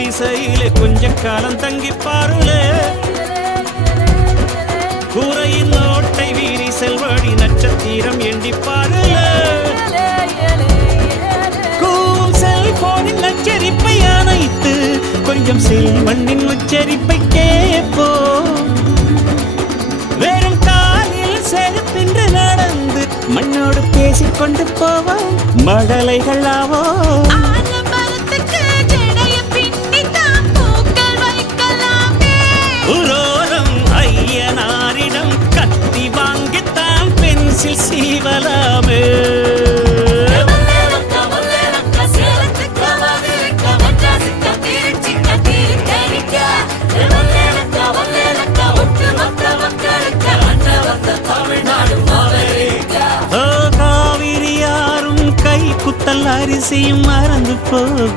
குடிசையிலே கொஞ்ச காலம் தங்கி பாருலே கூரையின் ஓட்டை வீரி செல்வடி நட்சத்திரம் எண்ணி பாருலே கூவும் செல்போனின் நச்சரிப்பை அணைத்து கொஞ்சம் செல்வண்ணின் உச்சரிப்பை கேப்போ வெறும் காலில் செருப்பின்று நடந்து மண்ணோடு பேசிக்கொண்டு போவோம் மடலைகள் ஆவோ உரோரம் ஐயனாரிடம் கத்தி வாங்கித்தான் பென்சில் சீவலாமே காவிரி யாரும் கை குத்தல் அரிசியும் மறந்து போ